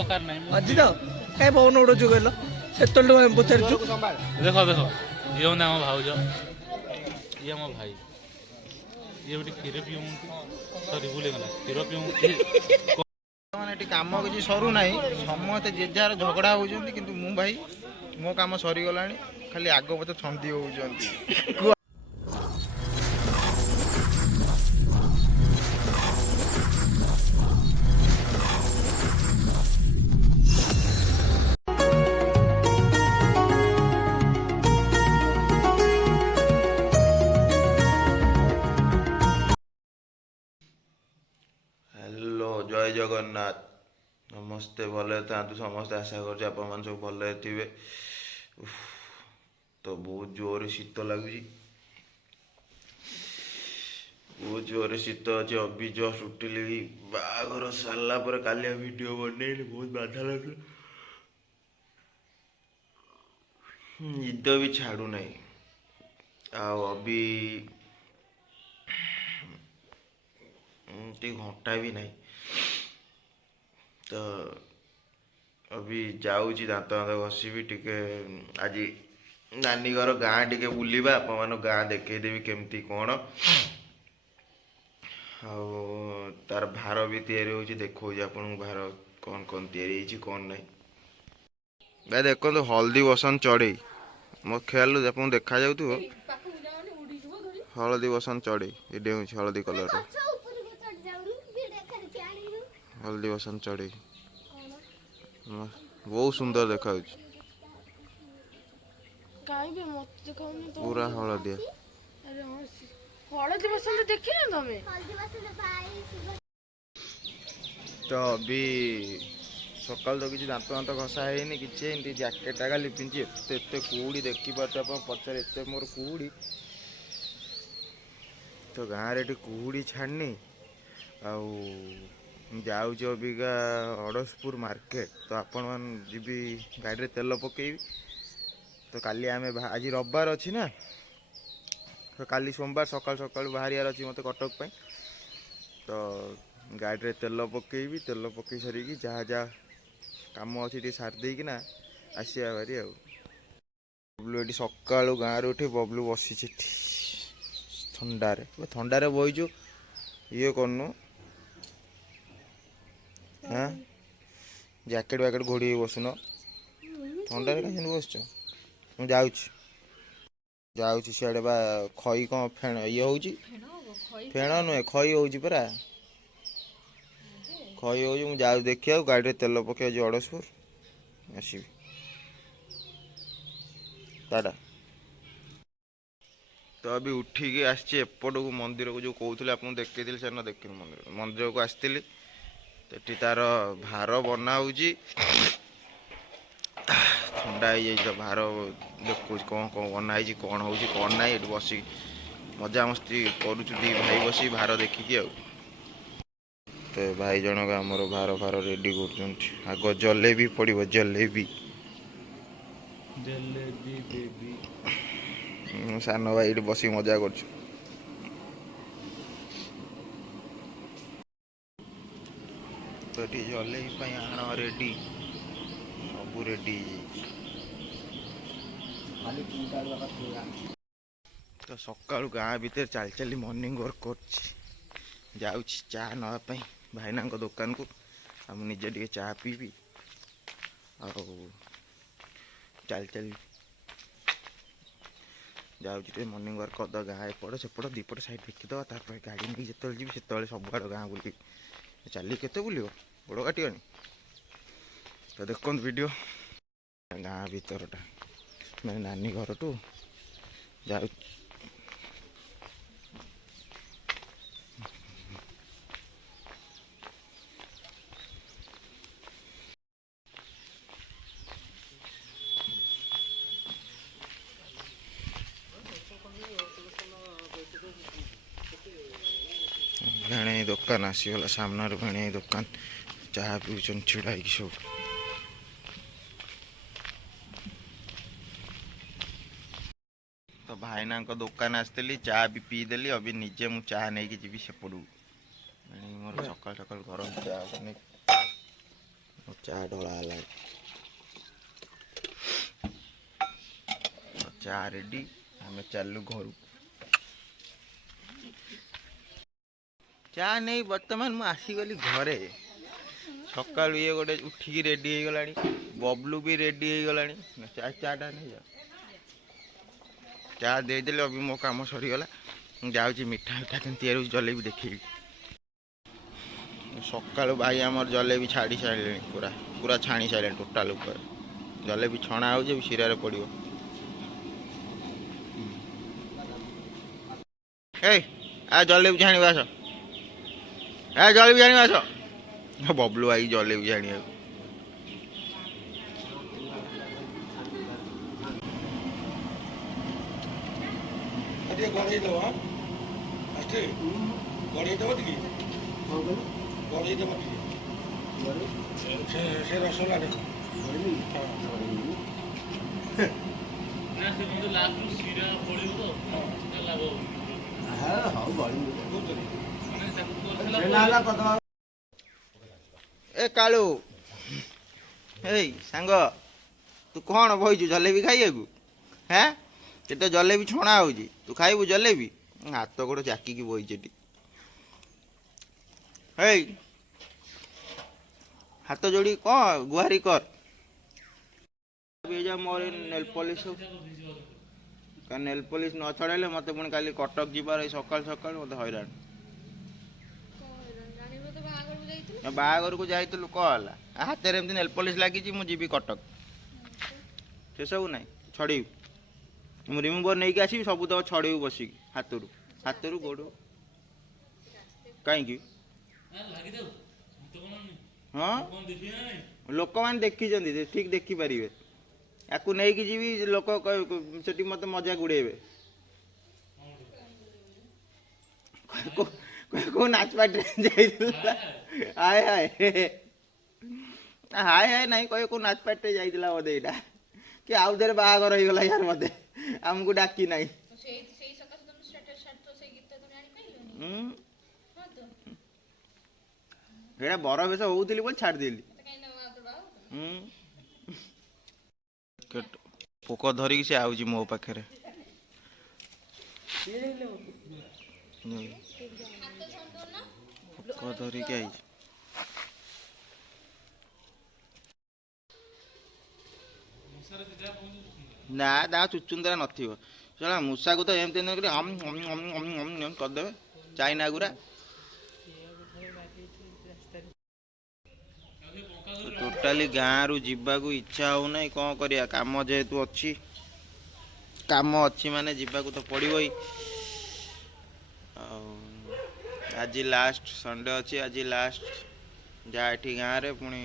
दरकार नहीं अजी तो कहीं पवन उड़ू कहल से पचार देख देख ये हम भाउज ये मो भाई ये गोटे क्षीर पिऊ सरी भूलगला क्षीर पिऊ एटी काम किसी सरू ना समस्ते जेजार झगड़ा होती कि मु भाई मो काम सरीगला खाली आग मत छंदी होती। हेलो जय जगन्नाथ नमस्ते भले था समस्ते आशा कर सब भले थे। तो बहुत जोर शीत लगुच बहुत जोर शीत अच्छे अभी जस्ट उठिली बाघर सारा पर कालिया वीडियो बनइली बहुत बाधा लगे निद भी छाड़ू ना अभी घंटा भी नहीं तो अभी जाऊँगी दांत दांत घसीबी टिके आज नानी घर गाँ टिके बुलवा आप गाँ देखदेवी केमती कौन तार भार भी तैयारी होची देखो आपन भार कौन कौन तैयारी कौन नहीं भाई देखो तो हल्दी बसन चढ़े मो ख्याल आप देखा जाऊ हलदी बसन चढ़े ये डेऊँ हलदी कलर हल्दी बसन चढ़े बहुत सुंदर देखा पूरा हलदिया हलदी बसंत देखी ना तमे तो अभी सकाल तो किसी दांत दांत घसा है किसी जैकेट खाली पिंधि एत कुड़ी देखिपारे आप पचार एत मोर कुड़ी तो गाँव में कुड़ी छाड़नी जाऊँ अबिका अड़सपुर मार्केट तो आपण मान जी गाड़ी तेल पकेबी तो काली आम आज रविवार अच्छी ना तो काली सोमवार सकाल सकाल बाहर अच्छी मत कटक पे तो गाड़ी तेल पकेबी तेल पकई सारी जहाँ जहाँ कम अच्छी सार देना आसिया भारी बबलू ये सका गाँव उठे बबलू बसी थंडारे थंडारे बहीचु ये करनु हाँ जैकेट वैकेट घोड़ी बसुन थंडारे कहीं बस जाऊँगी सियाड़े बा खई कौन फेण ये हूँ फेण नुहे खई हूँ परा खई हूँ मुझे देखिए गाड़ी तेल पके अड़सपुर आसबि टाटा। तो अभी उठिकी आसपट को मंदिर को जो कहते आपको देखी से न देख मंदिर मंदिर को आसती तो तार भार बना ठंडा हो भार देखो कौन कौन बनाई कौन हो कौन ना ये बस मजा मस्ती करुँ दी भाई बस भार देखिकी तो भाई जनक आमर भार फार रेडी कर आग जलेबी पड़ो जलेबी जलेबी बेबी सान भाई ये बस मजा कर तो जलेबी आण रेडी सब रेडी तो सका गाँ भीतर चली चली मॉर्निंग वर्क कर चा नापी भाईना दुकान को निजे टे चा पीबी चल चल जाऊँगी मॉर्निंग वर्क करद गाँ एपट सेपट दीपट साइड देखीद गाड़ी नहीं जो जी से सब आड़ गाँ बुल चली के बुल गोड़ काटनी तो देखो वीडियो गाँ भीतरटा मैं नानी घर टू जाऊ भेणे दुकान आसीगला सामने भेणे दुकान चाह पीछन छिड़ा सब तो भाईना दुकान आसती चा भी पीदेली अभी निजे मु चा नहीं जी सेपड़ू मोर सकाल सकाल गरम चा ଚା ଢଳା ହେଲା, ଚା ରେଡି, ଆମେ ଚାଲୁ ଘରୁ। ଚା ନେଇ ବର୍ତ୍ତମାନ ମୁଁ ଆସିଗଲି ଘରେ। ସକାଳୁ ଇଏ ଗୋଟେ ଉଠିକି ରେଡି ହେଇଗଲାଣି, ବବଲୁ ବି ରେଡି ହେଇଗଲାଣି। ଚାଟା ନେଇଯାଅ, ଚା ଦେଇଦେଲେ ଅବି ମୋ କାମ ସରିଗଲା। ମୁଁ ଯାଉଛି ମିଠା କେମିତି ତିଆରି ହେଉଛି ଜଲେବି ଦେଖେଇବି। ସକାଳୁ ଭାଇ ଆମର ଜଲେବି ଛାଡ଼ି ସାରିଲେଣି, ପୁରା ପୁରା ଛାଣି ସାରିଲେଣି ଟୋଟାଲ ଉପରେ। ଜଲେବି ଛଣା ହେଉଛି, ଶିରାରେ ପଡ଼ିବ। ଏଇ ଆ ଜଲେବି ଛାଣିବା ଆସ, ଜଲେବି ଛାଣିବା ଆସ। ବବଲୁ ଭାଇ ଜଲେବି ଛାଣିବାକୁ। ଟିକେ ଗଡ଼େଇ ଦେବ, ଗଡ଼େଇ ଦେବ ଟିକେ, ଗଡ଼େଇ ଦେବ ଟିକେ ସେ ରସଗୋଲାରେ। ଏ କାଳୁ, ଏଇ ସାଙ୍ଗ ତୁ କ'ଣ ବଇଛୁ ଜଲେବି ଖାଇବାକୁ? ହେଁ କେତେ ଜଲେବି ଛଣା ହେଉଛି, ତୁ ଖାଇବୁ ଜଲେବି? ହାତ ଗୋଡ଼ ଚାକିକି ବଇଛି ଏଠି। ହେଇ ହାତ ଯୋଡ଼ି କ'ଣ ଗୁହାରି କର। ମୋର ନେଲ୍ ପଲିସ୍, ନେଲ୍ ପଲିସ୍ ନ ଛଡ଼େଇଲେ ମୋତେ ପୁଣି କାଲି କଟକ ଯିବାର, ଏଇ ସକାଳୁ ସକାଳୁ ମୋତେ ହଇରାଣ। ବାହାଘରକୁ ଯାଇଥିଲୁ କ'ଣ ହେଲା? ହାତରେ ଏମିତି ନେଲ୍ ପଲିସ୍ ଲାଗିଛି, ମୁଁ ଯିବି କଟକ। ସେସବୁ ନାହିଁ, ଛଡ଼େଇବୁ। ମୁଁ ରିମୁଭର ନେଇକି ଆସିବି, ସବୁ ତକ ଛଡ଼େଇବୁ ବସିକି ହାତରୁ ଗୋଡ଼। କାହିଁକି? ହଁ ଲୋକମାନେ ଦେଖିଛନ୍ତି, ଠିକ୍ ଦେଖିପାରିବେ। ୟାକୁ ନେଇକି ଯିବି, ଲୋକ ସେଠି ମୋତେ ମଜାକ ଉଡ଼େଇବେ। କୋଉ ନାଚ ପାର୍ଟିରେ ଯାଇଥିଲା? ହାଏ ହାଏ ହାଏ ହାଏ ନାହିଁ, କହିବେ କୋଉ ନାଚ ପାର୍ଟିରେ ଯାଇଥିଲା ବୋଧେ ଏଇଟା, କି ଆଉ ଥରେ ବାହାଘର ହେଇଗଲା ୟାର ବୋଧେ, ଆମକୁ ଡାକି ନାହିଁ। ସେଇଟା ବର ବେଶ ହଉଥିଲି ବୋଲି ଛାଡ଼ିଦେଲି। ପୋକ ଧରିକି ସେ ଆଉଛି ମୋ ପାଖରେ। ପୋକ ଧରିକି ଆଇଛି। ନା ତା ଚୁଚୁନ୍ଦରା ନଥିବ, ସେଟା ମୂଷାକୁ ତ ଏମିତି କରିଦେବେ ଚାଇନା ଗୁରା। ଟୋଟାଲି ଗାଁରୁ ଯିବାକୁ ଇଚ୍ଛା ହଉନାହିଁ, କ'ଣ କରିବା? କାମ ଯେହେତୁ ଅଛି, କାମ ଅଛି ମାନେ ଯିବାକୁ ତ ପଡ଼ିବ ହିଁ। ଆଉ ଆଜି ଲାଷ୍ଟ ସଣ୍ଡେ ଅଛି, ଆଜି ଲାଷ୍ଟ ଯା ଏଠି ଗାଁରେ, ପୁଣି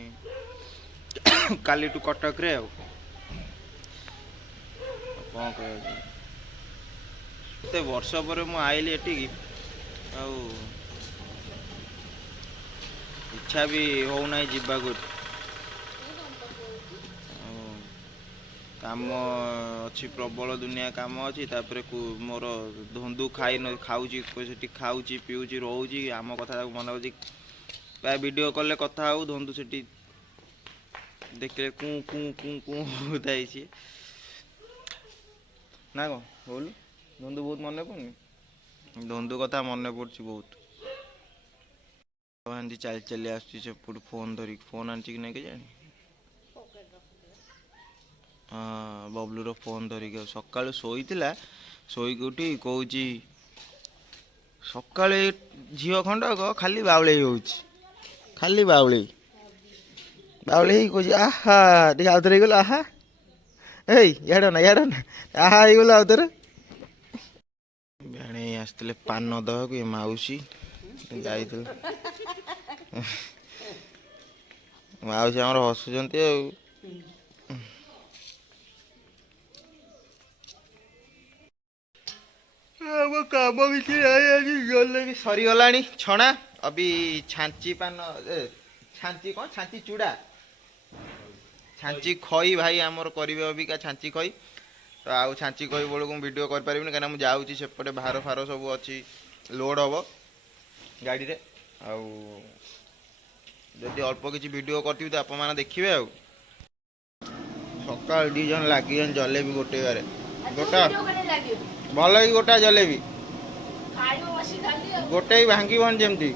କାଲିଠୁ କଟକରେ। ଆଉ କ'ଣ କହିବା, ଏତେ ବର୍ଷ ପରେ ମୁଁ ଆଇଲି ଏଠିକି, ଆଉ ଇଚ୍ଛା ବି ହଉନାହିଁ ଯିବାକୁ। କାମ ଅଛି, ପ୍ରବଳ ଦୁନିଆ କାମ ଅଛି। ତାପରେ ମୋର ଧନ୍ଦୁ ଖାଉଛି ସେଠି, ଖାଉଛି ପିଉଛି ରହୁଛି। ଆମ କଥା ତାକୁ ମନେ ହେଉଛି, ପ୍ରାୟ ଭିଡ଼ିଓ କଲେ କଥା ହଉ, ଧନ୍ଦୁ ସେଠି ଦେଖିଲେ କୁଁ କୁଁ କୁଁ କୁଁ ହଉଥାଏ ସିଏ। ନା କ'ଣ କହୁଲୁ? ଧନ୍ଦୁ ବହୁତ ମନେ ପଡ଼ୁନି? ଧନ୍ଦୁ କଥା ମନେ ପଡ଼ୁଛି ବହୁତ। ଏମିତି ଚାଲି ଚାଲି ଆସୁଛି ସେପଟୁ ଫୋନ୍ ଧରିକି। ଫୋନ୍ ଆଣିଛି କି ନାଇଁ କେଜାଣି? ହଁ ବବଲୁର ଫୋନ୍ ଧରିକି। ଆଉ ସକାଳୁ ଶୋଇଥିଲା, ଶୋଇକି ଉଠି କହୁଛି, ସକାଳେ ଝିଅ ଖଣ୍ଡକ ଖାଲି ବାଉଳେଇ ହେଉଛି, ଖାଲି ବାଉଳେଇ ହେଇ କହୁଛି ଆହା, ଟିକେ ଆଉଥରେ ହେଇଗଲା ଆହା। ଏଇ ଇଆଡ଼ ନା ଆହା ହେଇଗଲା ଆଉଥରେ। ଭେଣେଇ ଆସିଥିଲେ ପାନ ଦବାକୁ, ଏ ମାଉସୀ ଯାଇଥିଲେ। ମାଉସୀ ଆମର ହସୁଛନ୍ତି ଆଉ। କାମ କିଛି ନାହିଁ, ଆଜି ଜଲେବି ସରିଗଲାଣି ଛଣା। ଅବି ଛାଞ୍ଚି ପାନ, ଛାଞ୍ଚି ଚୁଡ଼ା, ଛାଞ୍ଚି ଖଇ ଭାଇ ଆମର କରିବେ ଅବିକା, ଛାଞ୍ଚି ଖଇ। ତ ଆଉ ଛାଞ୍ଚି ଖଇ ବେଳକୁ ମୁଁ ଭିଡ଼ିଓ କରିପାରିବିନି, କାହିଁକିନା ମୁଁ ଯାଉଛି ସେପଟେ, ଭାର ଫାର ସବୁ ଅଛି, ଲୋଡ଼ ହବ ଗାଡ଼ିରେ। ଆଉ जदि अल्प किसी वीडियो करती तो आप देखिए आ सकाल 2 जन लगी जलेबी गोटे बारे गोटा भल कि गोटा जलेबी गोटे ही भांगी बन जमती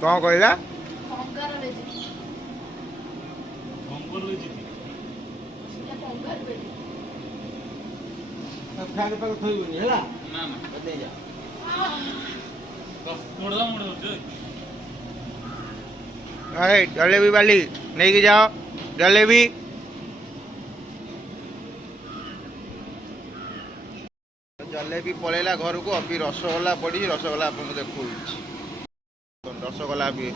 कौन कहला ଫ୍ୟାନ୍ ପାଖରେ ଥୋଇବୁନି ହେଲା जलेबी वाली नहीं की जाओ जलेबी जलेबी पलैला घर को अभी रसगोला पड़ी रसगोला आप देखो रसगोला भी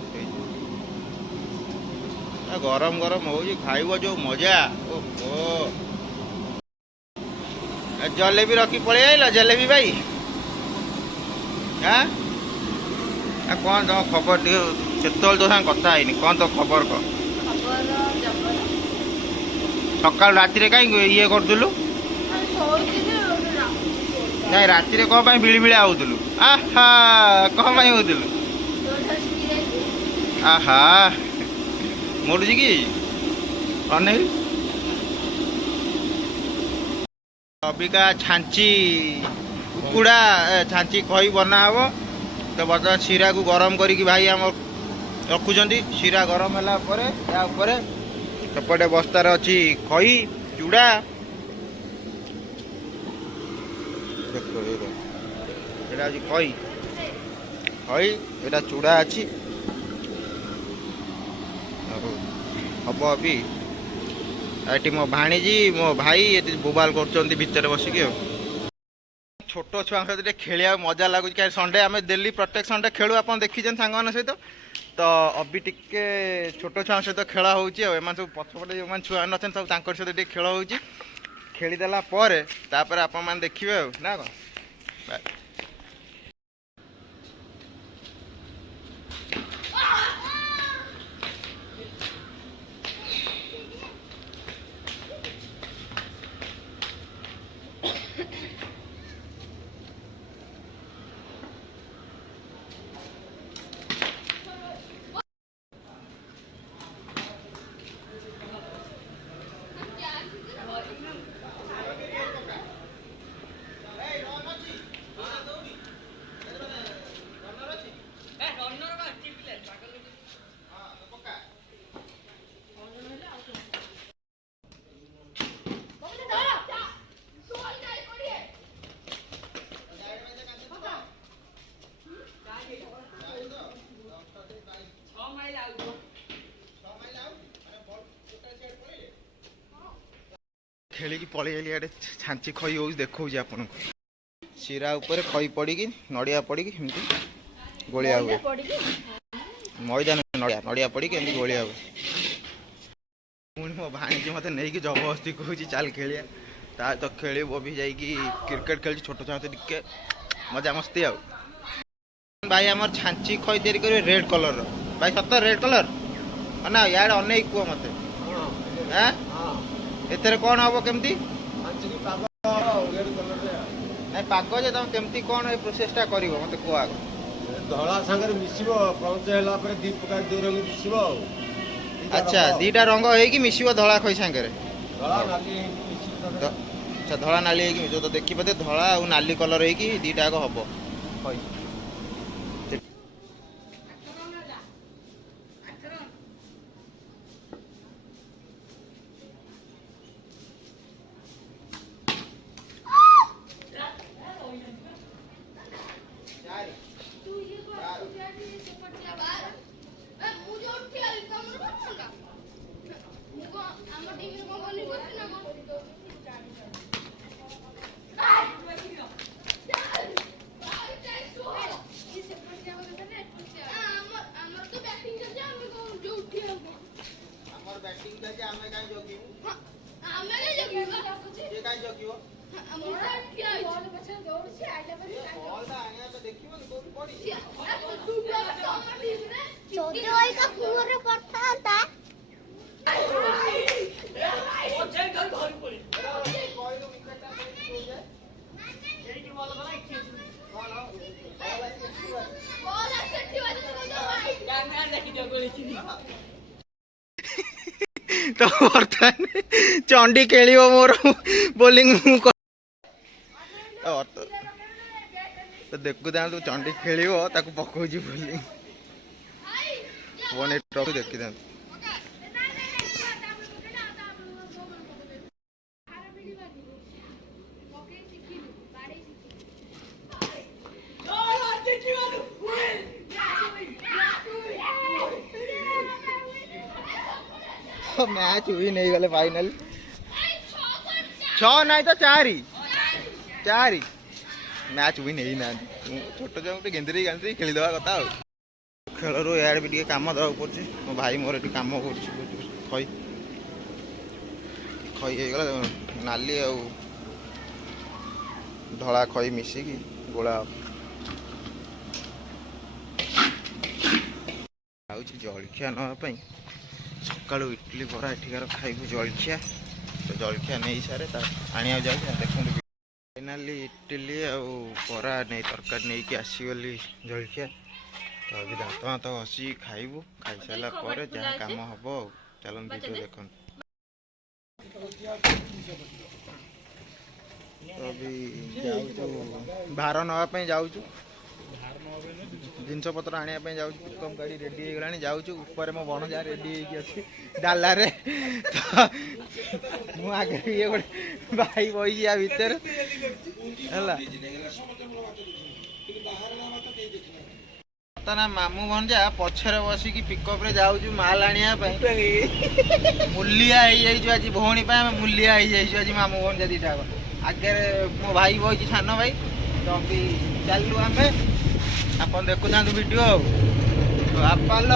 गरम गरम हो खाइब जो मजा ओहो जलेबी रखी पड़े आइल जलेबी भाई हाँ कौन तुम खबर टे तो कथा है कौन तो खबर कह सकाल राति कहीं ये करूँ नहीं राति कौन बिड़ी बिड़ा होलु आहा कौन होलु आहा मोड़ुची कि अनेक अबिका छांची कुकुड़ा छांची खई बना हम तो बर्तमान सीरा को गरम करी भाई आम रखुंट सीरा गरम है सेपटे बस्तार अच्छी खई चूड़ा खई खई एटा चूड़ा अच्छी हम अभी ये मो भाणीजी मो भाई ये बोबाल कर भितर बसिकी छोट छुआ सहित खेलिया मजा लगुच क्या संडे आम डेली प्रत्येक संडे खेलु आप देखी सांग मान सहित तो अभी टिके छोट छुआ सहित खेल हो सब पछपटे जो छुआ नचन सब सहित खेल हो खेलीदेला आप देखिए ना कौन खेल पलि आए छांची खई हो देखा आपन सीरा उपर खई पड़ी नड़िया पड़ी गोलिया हुए मैदा नड़िया नड़िया पड़ी गोलिया हुए पुणी मो भाणीजी मत नहीं जबरदस्ती कहूँ चल खेलिया ता तो खेल भी जा क्रिकेट खेल छोट छुआ टे मजा मस्ती आ भाई आम छांची खई तैयारी कर रेड कलर भाई सत रेड कलर ना यार अनेक कह मत एथेर कौन हम केमती पाग जे तुम केमती कौन ए प्रोसेसटा करिवो मते को आग धला संगे मिसिबो पंच हैला पर दी प्रकार दो रंग मिसिबो अच्छा दीटा रंग है कि मिसिबो धला खई संगे धला नाली मिसिबो अच्छा धला नाली है कि जो तो देखि पते धला और नाली कलर है कि दीटा को हबो खई ଯଦି ଏଇଟା କୂଅରେ ପଡିଥାନ୍ତା ତ ବର୍ତ୍ତମାନ ଚଣ୍ଡୀ ଖେଳିବ ମୋର ବୋଲିଂ ତ ଦେଖୁଥାନ୍ତୁ ଚଣ୍ଡୀ ଖେଳିବ ତାକୁ ପକଉଛି ବୋଲିଂ वन एट ट्रॉफी देखी था मैच हुई नहीं गले फाइनल 6 नहीं तो 4 मैच हुई नहीं ना छोट जो गेंदरी गेंदरी खेलीदवा कथा खेल रू यार भी काम देवा पड़े मो भाई मोर ये कम कर खई गला नाली आ धला खई मिसिकी गोला जलखिया नापी सका इडली बरा एठिकार खाइबू जलखिया तो जलखिया नहीं सारे आने जाए देखो फाइनाली इडली आरा नहीं तरकारी नहीं कि आसीगली जलखिया तो अभी दात हाथ घसी खाइबू खाई सारा पर जहाँ कम हम चलो वीडियो देख तो अभी जाऊँ भार नापी जाऊँ जिनस पत्र आने जाऊँ पिकअप गाड़ी रेडी हो गला जाऊँ मो भणजा रेडी अच्छी डाला रे तो मुझे ये गोटे भाई बही या भितर है मामू भणजा पछरे बसिकी पिकअप रे जाऊँ माल आनिया मूलिया आज भौणी मूलिया आज मामू भणजा दीटा आगे मो भाई बही सान भाई तो अभी चलू आम आप देखु था वीडियो आपाल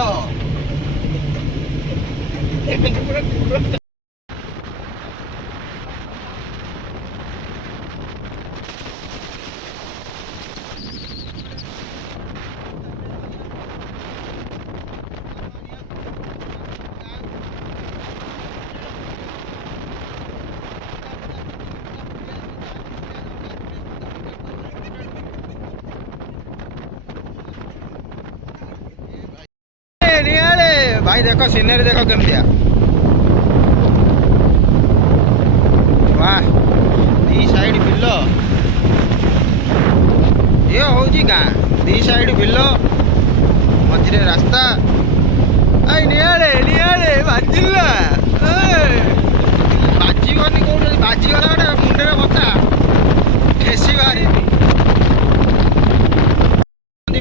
भाई देखो सीनरी देखो केमतिया वाह दी साइड बिल ये हूँ गाँ दी साइड बिल मझे रास्ता निआले बाजिला बाजनी कौन बाजीगला गोटे मुंडे बता ठेसी बाहरी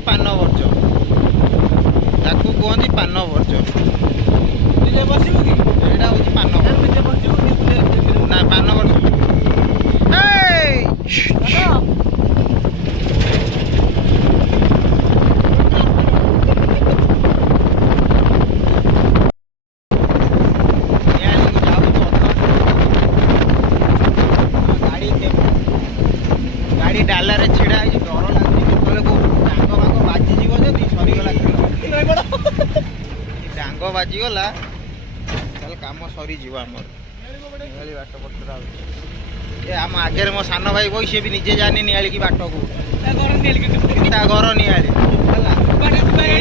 पान वर्ज ताकू कहती पान वर्ज एटा हूँ पान ना पान वर्ज गाड़ी डाला रे छिड़ा डर लगे डांग भाग बाजिज जदि सरीगला डांग बाजिगला ताल कम सरीज आमर बाट पटरा ये आम आगे मो सान भाई बही सी भी निजे जानी निआली की बाट को घर निआली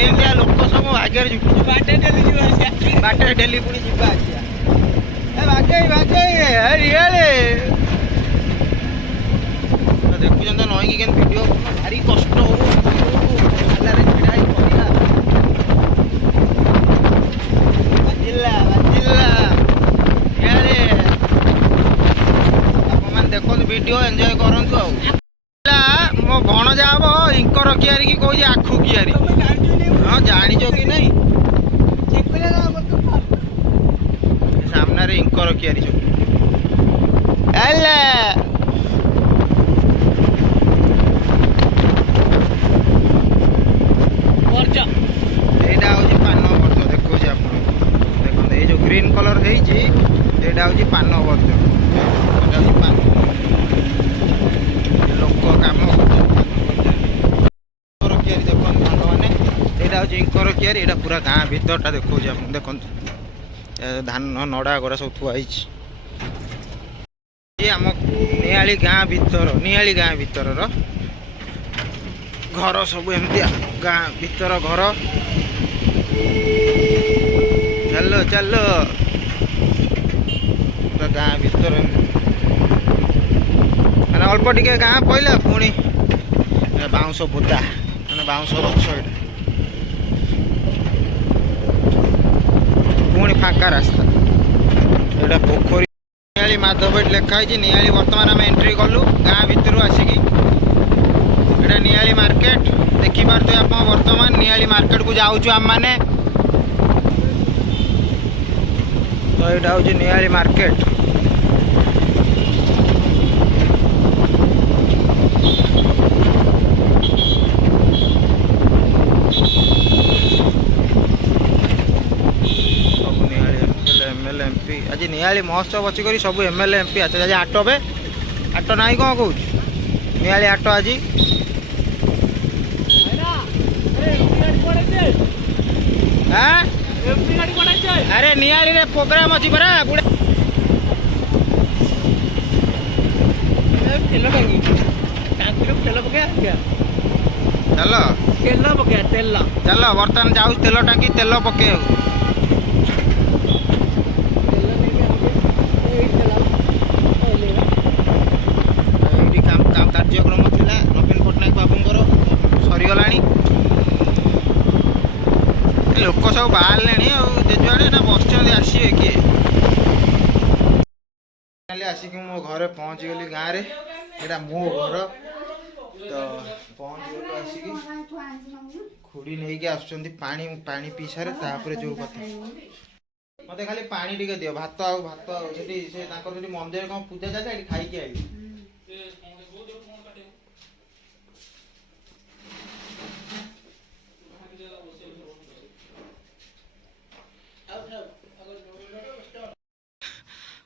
एमतिया लोक सब आगे बाटे डेली पुणी जावा बाजे बाजे देखुन तो नई कि वीडियो भारी कष्ट देखो वीडियो एंजॉय करूँ मो भणजा हम इंकर कियारी की कौन आखु कियारी हाँ जाच कि नहीं सामने इंकर कियारी यहाँ हूँ पान वर्ज देखो देखते ये जो ग्रीन कलर होता हूँ पान वर्ज लोक कम कियारी देखो मैंने यहाँ हूँ इंकर कियारी ଏରିଆରେ ଏଇଟା ପୁରା ଗାଁ ଭିତରଟା ଦେଖାଉଛି ଆପଣ ଦେଖନ୍ତୁ ଧାନ ନଡ଼ା ଗରା ସବୁ ଥୁଆ ହେଇଛି ଆମ ନିଆଳି ଗାଁ ଭିତରର ଘର ସବୁ ଏମିତିଆ ଗାଁ ଭିତର ଘର ଚାଲ ଗାଁ ଭିତର ମାନେ ଅଳ୍ପ ଟିକେ ଗାଁ ପଇଲା ପୁଣି ବାଉଁଶ ବୁଦା ମାନେ ବାଉଁଶ ଗଛ ଏଇଟା ପୁଣି ଫାଙ୍କା ରାସ୍ତା ଏଇଟା ପୋଖରୀ ନିଆଳି ମାଧବ ଏଠି ଲେଖା ହେଇଛି ନିଆଳି ବର୍ତ୍ତମାନ ଆମେ ଏଣ୍ଟ୍ରି କଲୁ ଗାଁ ଭିତରୁ ଆସିକି ଏଇଟା ନିଆଳି ମାର୍କେଟ ଦେଖିପାରୁଥିବେ ଆପଣ ବର୍ତ୍ତମାନ ନିଆଳି ମାର୍କେଟକୁ ଯାଉଛୁ ଆମମାନେ ତ ଏଇଟା ହେଉଛି ନିଆଳି ମାର୍କେଟ आज निआली महोत्सव अच्छी करी सब एमएलए एमपी आज आट बे आट ना कौन कौच निआली आट आज अरे निआली रे प्रोग्राम अच्छी परा चल बर्तमान जाऊ तेल टांकी तेल पके कार्यक्रम थिला नवीन पट्टनायक बाबूंकर सरीगला लोक सब बाहर जेजुआड़े ना बस आसवे किए आसिक मो घर पहुँची गली गाँव में यहाँ मो घर तो पहुँच गलु आसिक खुड़ी नहीं आसुँच पानी पानी पी सारे तापर जो कथा मत खाली पानी टिके दियो भात भात से मंदिर कौन पूजा जाए खाई आई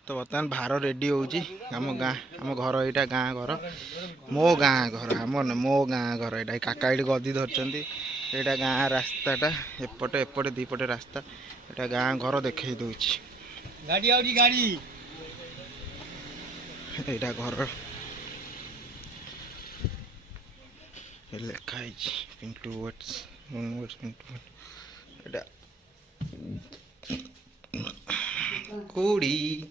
तो बर्तमान भार रेडी होची आम गाँ आम घर यहाँ गाँ घर मो गाँ घर आम मो गाँ घर यहाँ काका ये गदी धरती यहाँ गाँ रास्ताटा एपटे एपटे दीपटे रास्ता यहाँ गाँ घर देखे दूची गाड़ी आउची गाड़ी यहाँ घर लिखा पिंटू वर्ड्स पिंटू कुड़ी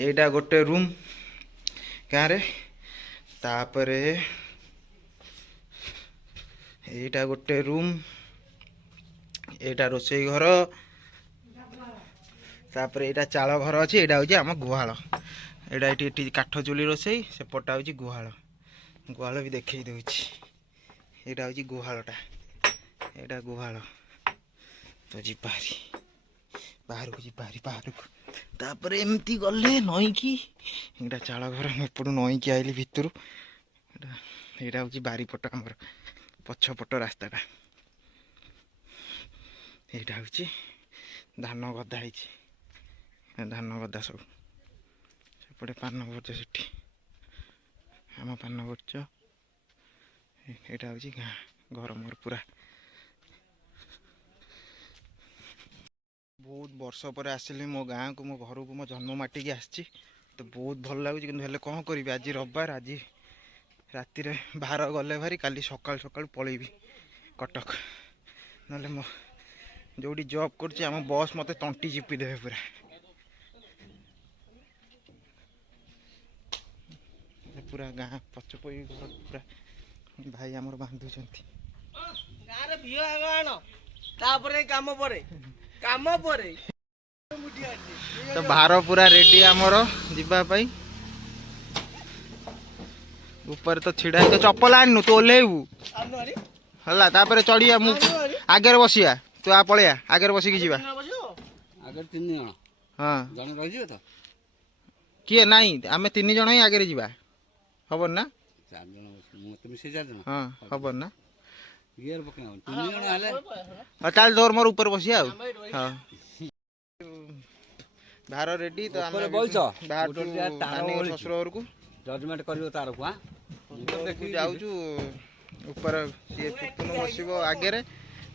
एटा गोटे रूम गाँव तापरे एटा गोटे रूम एटा रोसई घर तापरे एटा चाल घर अच्छी एटा हूँ आम गुहाल एटा ये काठ चुली रोसई सेपटा हूँ गुहाल गुहाल भी देखे दूची यहाँ हूँ गुहालटा यहाँ गुहाल तो जीपारी बाहर को जीपारी बाहर को तापर एमती गले नई की यहाँ चाल घर एपटू नई की आइली भितर यहाँ हूँ बारीपट आमर पछपट रास्ताटा यहाँ हूँ धान गदा है धान गदा सब सेपटे पान बर्ज से आम पान बर्ज यहाँ हूँ गाँ घर मोर पूरा बहुत वर्ष पर आसिली मो गाँ को मो घर को मो जन्म माटी की आसी तो बहुत भल लगुच कि कौन करी आज रविवार आज राति बाहर गले भारी काली सकाल सकाल पलैबी कटक ना मो जो जॉब कर बस मत तंटी चिपी देवे पूरा पूरा गाँ पचपई पूरा भाई आमर बांधुंट तो भार पूरा रेडी आमर जीवाई ऊपर तो छिड़ा तो चप्पल आनु तू ओह्लैबू है तापर चढ़िया मु आगे बसिया तू आ पलैया आगे बसिकी जीवा हाँ किए नाई आम 3 जन ही आगे जीवा हबन ना हाँ हबन ना चल तोर मोर ऊपर बसिया हाँ भार रेडी तो ससुर घर को जजमेंट करियो तार को जाऊँ ऊपर सी पुतुन बसब आगे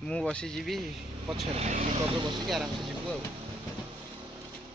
ମୁଁ ବସିଯିବି ପଛରେ ପିକଅପ୍ରେ ବସିକି ଆରାମସେ ଯିବୁ ଆଉ।